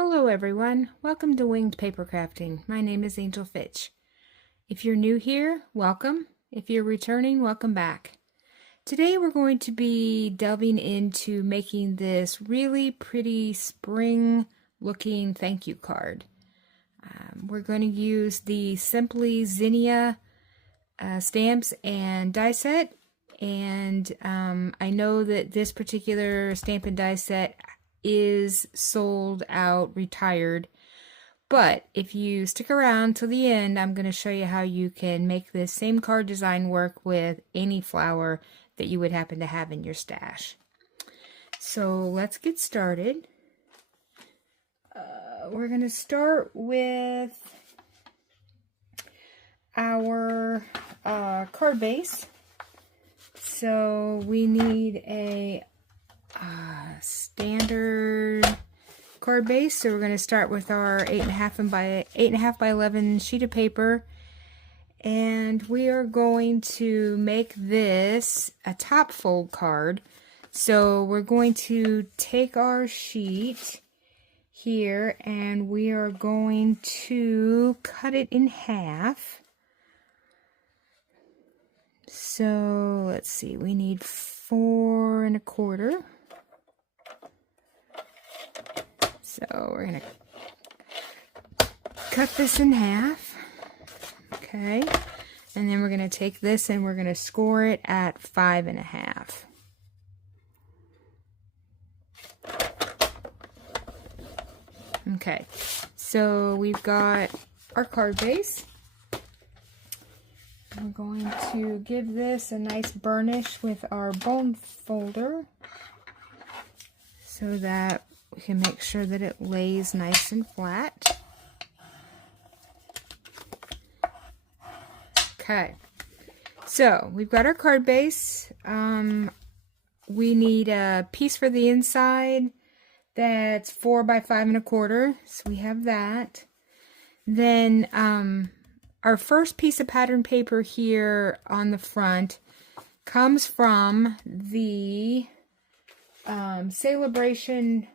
Hello everyone, welcome to Winged Paper Crafting. My name is Angel Fitch. If you're new here, welcome. If you're returning, welcome back. Today we're going to be delving into making this really pretty spring looking thank you card. We're going to use the Simply Zinnia stamps and die set, and I know that this particular stamp and die set is sold out, retired, but if you stick around till the end, I'm going to show you how you can make this same card design work with any flower that you would happen to have in your stash. So let's get started. We're going to start with our card base. So we need a standard card base. So we're going to start with our 8.5 by 11 sheet of paper, and we are going to make this a top fold card. So we're going to take our sheet here and we are going to cut it in half. So let's see, we need 4 1/4. So we're going to cut this in half. Okay. And then we're going to take this and we're going to score it at 5 1/2. Okay. So we've got our card base. I'm going to give this a nice burnish with our bone folder so that we can make sure that it lays nice and flat. Okay, so we've got our card base. We need a piece for the inside that's 4 by 5 1/4, so we have that. Then our first piece of pattern paper here on the front comes from the Sale-A-Bration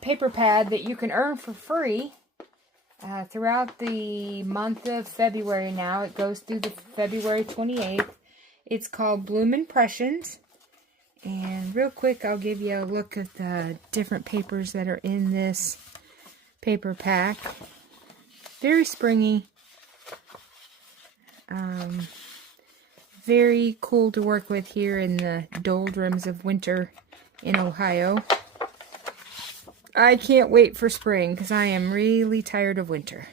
paper pad that you can earn for free throughout the month of February. Now it goes through the February 28th. It's called BloomImpressions. And real quick, I'll give you a look at the different papers that are in this paper pack. Very springy. Very cool to work with here in the doldrums of winter in Ohio. I can't wait for spring because I am really tired of winter.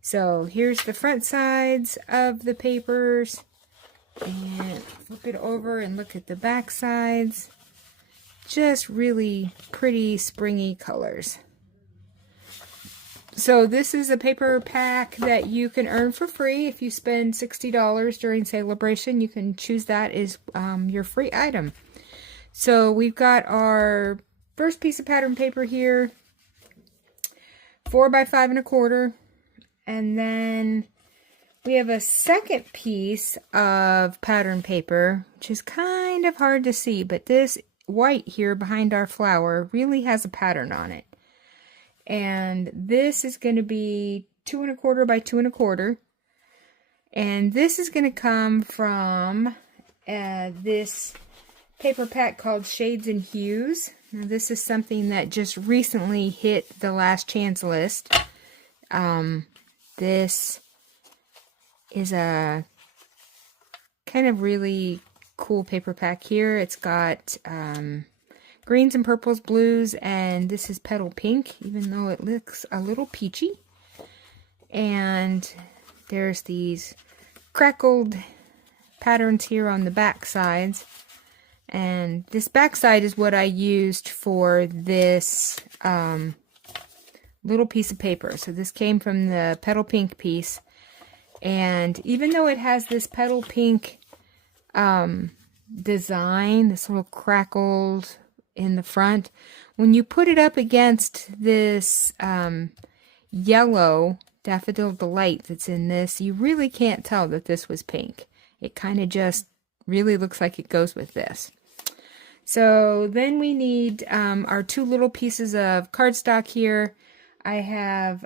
So here's the front sides of the papers. And flip it over and look at the back sides. Just really pretty springy colors. So this is a paper pack that you can earn for free. If you spend $60 during Sale-A-Bration, you can choose that as your free item. So we've got our first piece of pattern paper here, 4 by 5 1/4, and then we have a second piece of pattern paper, which is kind of hard to see, but this white here behind our flower really has a pattern on it. And this is going to be 2 1/4 by 2 1/4. And this is going to come from this paper pack called Shades and Hues. Now, this is something that just recently hit the last chance list. This is a kind of really cool paper pack here. It's got greens and purples, blues, and this is petal pink, even though it looks a little peachy. And there's these crackled patterns here on the back sides. And this back side is what I used for this little piece of paper. So this came from the petal pink piece. And even though it has this petal pink design, this little crackled in the front, when you put it up against this yellow Daffodil Delight that's in this, you really can't tell that this was pink. It kind of just really looks like it goes with this. So then we need our 2 little pieces of cardstock here. I have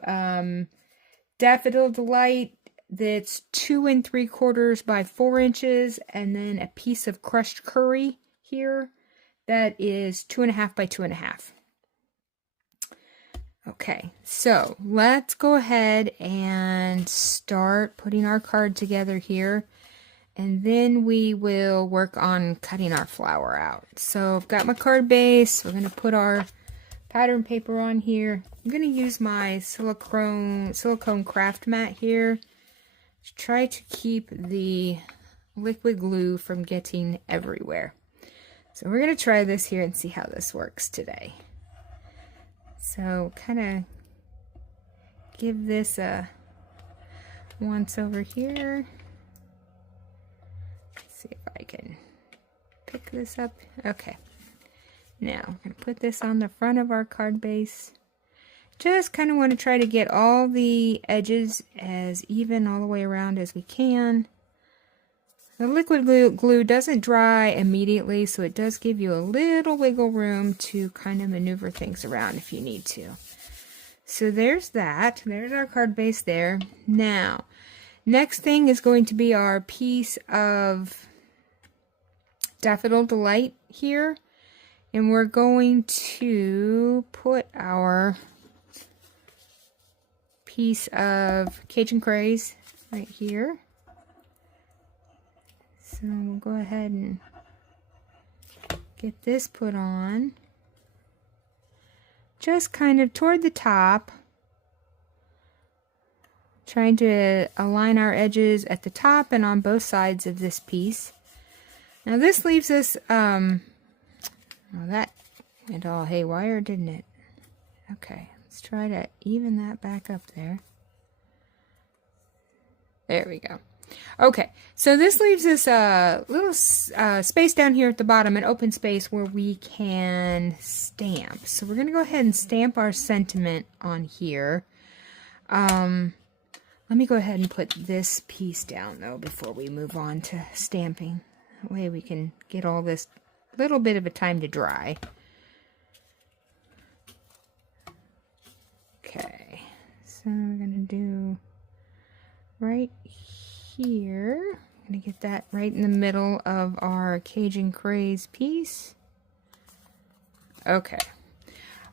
Daffodil Delight that's 2 3/4 by 4 inches, and then a piece of crushed curry here that is 2 1/2 by 2 1/2. Okay, so let's go ahead and start putting our card together here, and then we will work on cutting our flower out. So I've got my card base. We're going to put our pattern paper on here. I'm going to use my silicone craft mat here to try to keep the liquid glue from getting everywhere. So we're going to try this here and see how this works today. So kind of give this a once over here. Let's see if I can pick this up. Okay. Now we're going to put this on the front of our card base. Just kind of want to try to get all the edges as even all the way around as we can. The liquid glue doesn't dry immediately, so it does give you a little wiggle room to kind of maneuver things around if you need to. So there's that. There's our card base there. Now, next thing is going to be our piece of Daffodil Delight here. And we're going to put our piece of Cajun Craze right here. So we'll go ahead and get this put on. Just kind of toward the top. Trying to align our edges at the top and on both sides of this piece. Now this leaves us, well, that went all haywire, didn't it? Okay, let's try to even that back up there. There we go. Okay, so this leaves us a little space down here at the bottom, an open space where we can stamp. So we're going to go ahead and stamp our sentiment on here. Let me go ahead and put this piece down, though, before we move on to stamping. That way we can get all this little bit of a time to dry. Okay, so we're going to do right here. I'm going to get that right in the middle of our Cajun Craze piece. Okay.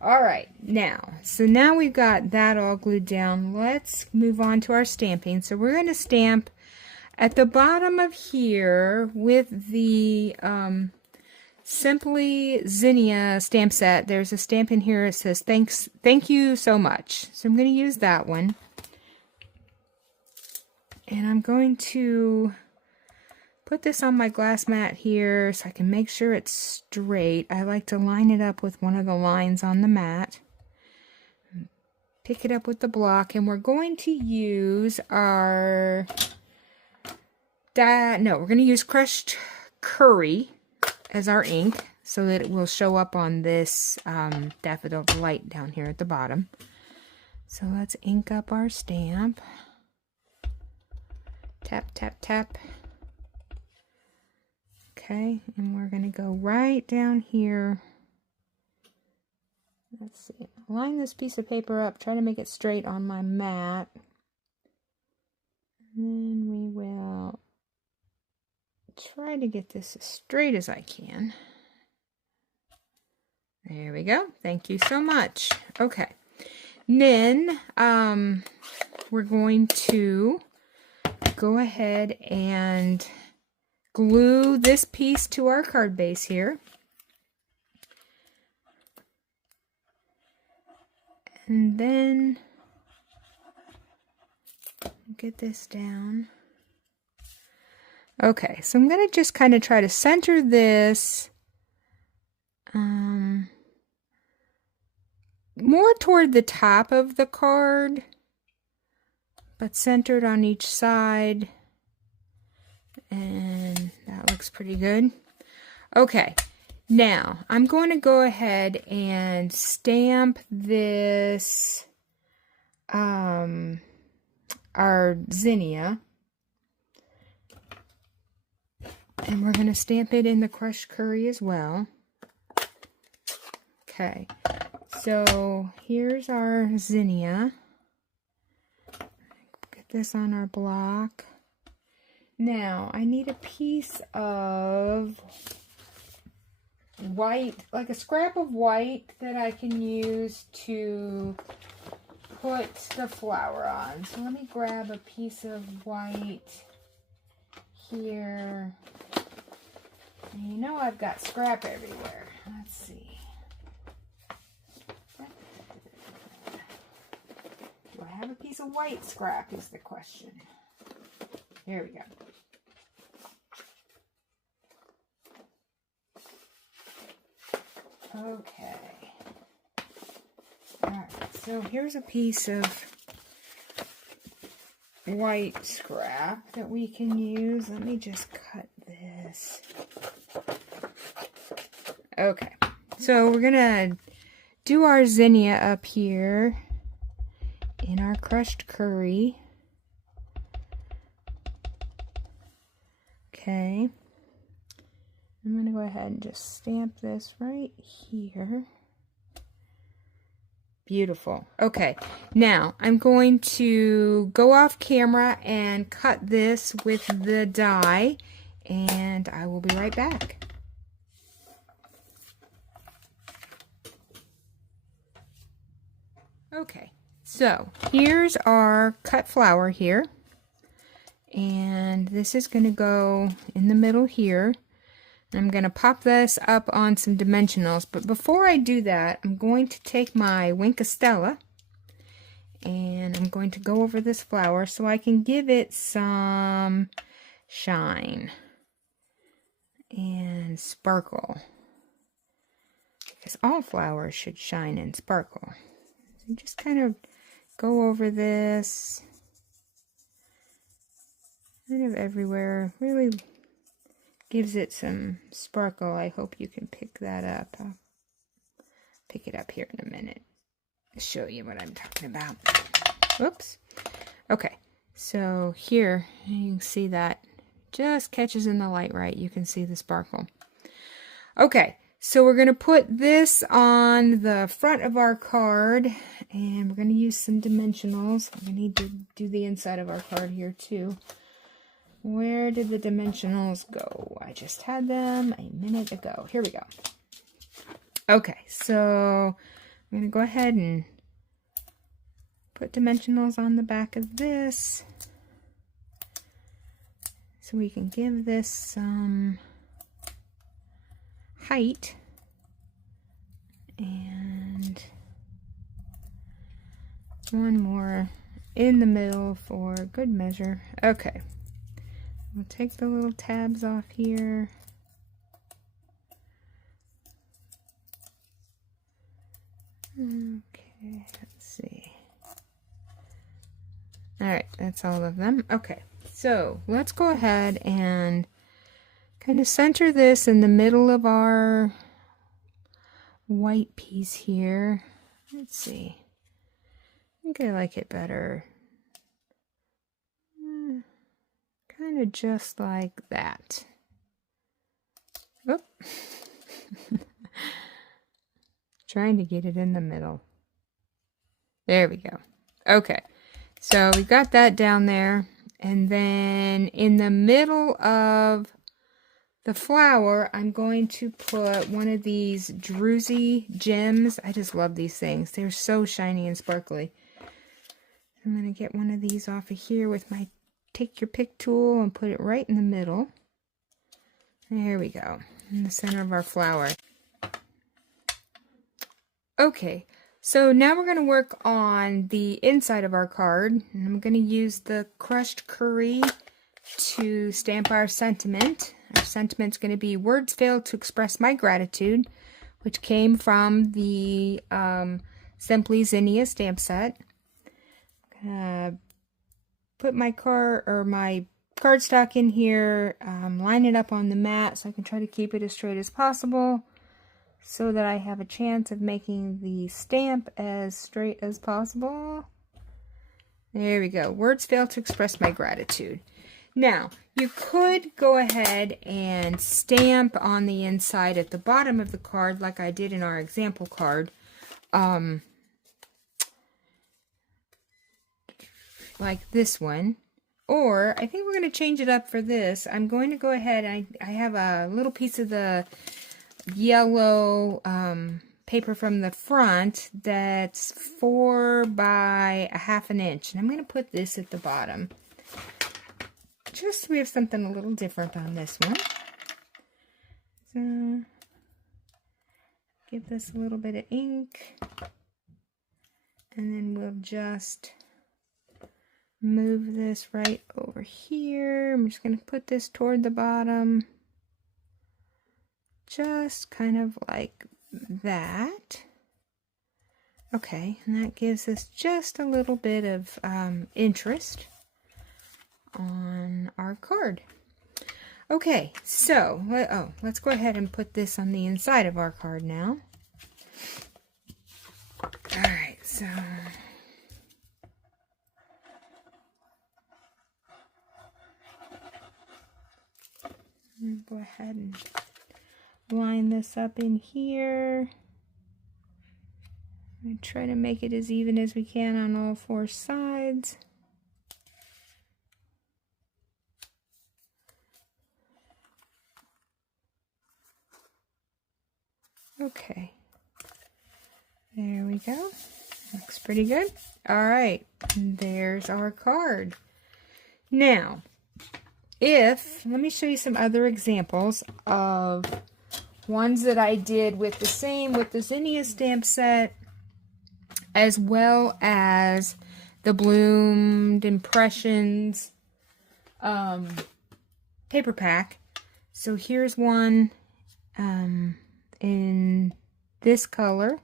All right. Now, so now we've got that all glued down. Let's move on to our stamping. So we're going to stamp at the bottom of here with the Simply Zinnia stamp set. There's a stamp in here that says thank you so much. So I'm going to use that one. And I'm going to put this on my glass mat here so I can make sure it's straight. I like to line it up with one of the lines on the mat. Pick it up with the block, and we're going to use our we're going to use crushed curry as our ink so that it will show up on this Daffodil Delight down here at the bottom. So let's ink up our stamp. Tap, tap, tap. Okay, and we're going to go right down here. Let's see. Line this piece of paper up. Try to make it straight on my mat. And then we will try to get this as straight as I can. There we go. Thank you so much. Okay. Then we're going to go ahead and glue this piece to our card base here. And then get this down. Okay, so I'm going to just kind of try to center this more toward the top of the card, but centered on each side. And that looks pretty good. Okay, now I'm going to go ahead and stamp this, our Zinnia. And we're going to stamp it in the crushed curry as well. Okay, so here's our zinnia. Get this on our block. Now, I need a piece of white, like a scrap of white that I can use to put the flower on. So let me grab a piece of white here. And you know I've got scrap everywhere. Let's see. Do I have a piece of white scrap is the question. Here we go. Okay. Alright, so here's a piece of white scrap that we can use. Let me just cut this. Okay, so we're gonna do our zinnia up here in our crushed curry. Okay. I'm going to go ahead and just stamp this right here. Beautiful. Okay, now I'm going to go off camera and cut this with the die, and I will be right back. Okay, so here's our cut flower here, and this is going to go in the middle here. I'm going to pop this up on some dimensionals, but before I do that, I'm going to take my Wink of Stella and I'm going to go over this flower so I can give it some shine and sparkle, because all flowers should shine and sparkle. So just kind of go over this kind of everywhere. Really gives it some sparkle. I hope you can pick that up. I'll pick it up here in a minute to show you what I'm talking about. Whoops. Okay, so here you can see that just catches in the light right. You can see the sparkle. Okay, so we're going to put this on the front of our card, and we're going to use some dimensionals. We need to do the inside of our card here too. Where did the dimensionals go? I just had them a minute ago. Here we go. Okay, so I'm going to go ahead and put dimensionals on the back of this so we can give this some height, and one more in the middle for good measure. Okay. We'll take the little tabs off here. Okay, let's see. Alright, that's all of them. Okay, so let's go ahead and kind of center this in the middle of our white piece here. Let's see. I think I like it better. Kind of just like that. Oop. Trying to get it in the middle. There we go. Okay, so we got that down there, and then in the middle of the flower, I'm going to put one of these Drusy gems. I just love these things. They're so shiny and sparkly. I'm going to get one of these off of here with my take your pick tool and put it right in the middle. There we go, in the center of our flower. Okay, so now we're going to work on the inside of our card, and I'm going to use the crushed curry to stamp our sentiment. Our sentiment's going to be "Words fail to express my gratitude," which came from the Simply Zinnia stamp set. Put my cardstock in here, line it up on the mat so I can try to keep it as straight as possible so that I have a chance of making the stamp as straight as possible. There we go. Words fail to express my gratitude. Now, you could go ahead and stamp on the inside at the bottom of the card like I did in our example card. Like this one. Or, I think we're going to change it up for this. I'm going to go ahead, I have a little piece of the yellow paper from the front that's 4 by 1/2 inch. And I'm going to put this at the bottom. Just so we have something a little different on this one. So, give this a little bit of ink. And then we'll just move this right over here. I'm just going to put this toward the bottom. Just kind of like that. Okay, and that gives us just a little bit of interest on our card. Okay, so, let's go ahead and put this on the inside of our card now. Alright, so go ahead and line this up in here. I try to make it as even as we can on all 4 sides. Okay, there we go. Looks pretty good. All right, there's our card. Now, let me show you some other examples of ones that I did with the Zinnia stamp set, as well as the BloomImpressions paper pack. So here's one in this color,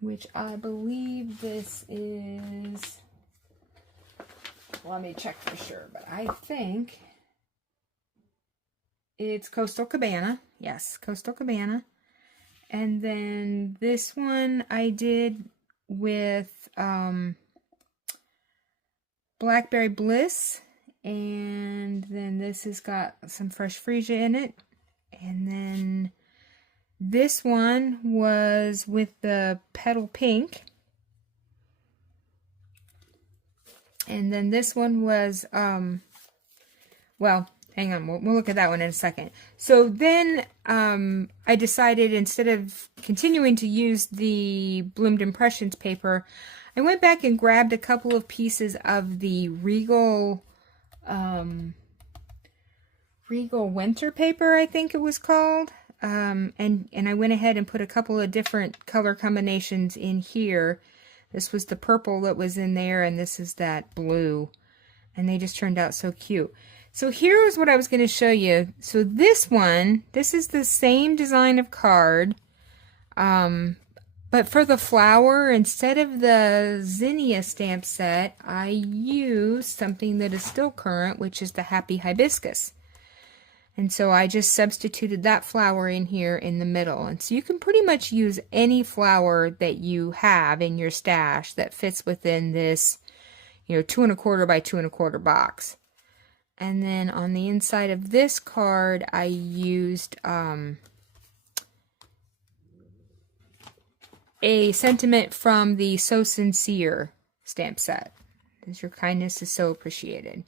which I believe this is, let me check for sure, but I think it's Coastal Cabana. Yes, Coastal Cabana. And then this one I did with Blackberry Bliss, and then this has got some fresh freesia in it. And then this one was with the Petal Pink. And then this one was, well, hang on, we'll look at that one in a second. So then I decided, instead of continuing to use the BloomImpressions paper, I went back and grabbed a couple of pieces of the Regal Winter paper, I think it was called. And I went ahead and put a couple of different color combinations in here. This was the purple that was in there, and this is that blue. And they just turned out so cute. So here's what I was going to show you. So this one, this is the same design of card, but for the flower, instead of the Zinnia stamp set, I used something that is still current, which is the Happy Hibiscus. And so I just substituted that flower in here in the middle. And so you can pretty much use any flower that you have in your stash that fits within this, 2 1/4 by 2 1/4 box. And then on the inside of this card, I used a sentiment from the So Sincere stamp set. As your kindness is so appreciated.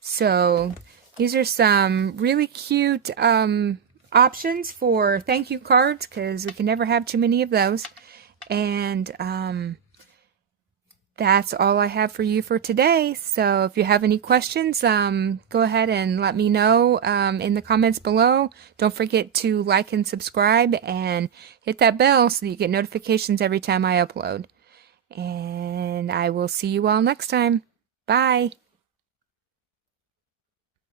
So these are some really cute options for thank you cards, because we can never have too many of those. And that's all I have for you for today. So if you have any questions, go ahead and let me know in the comments below. Don't forget to like and subscribe and hit that bell so that you get notifications every time I upload. And I will see you all next time. Bye.